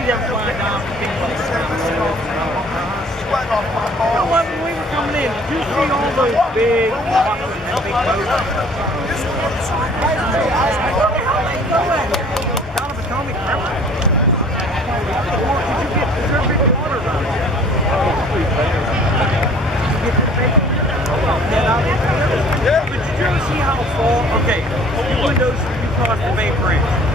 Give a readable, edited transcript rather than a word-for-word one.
see them flying down the things like that. You know what, when we were coming in, did you see all those big rocks and big boats? Where the hell they going? Down the Potomac River? Or did you get, is there a big water around here? Did you get to the big yeah. But did you ever see how far, okay, you windows, you crossed the Bay Bridge.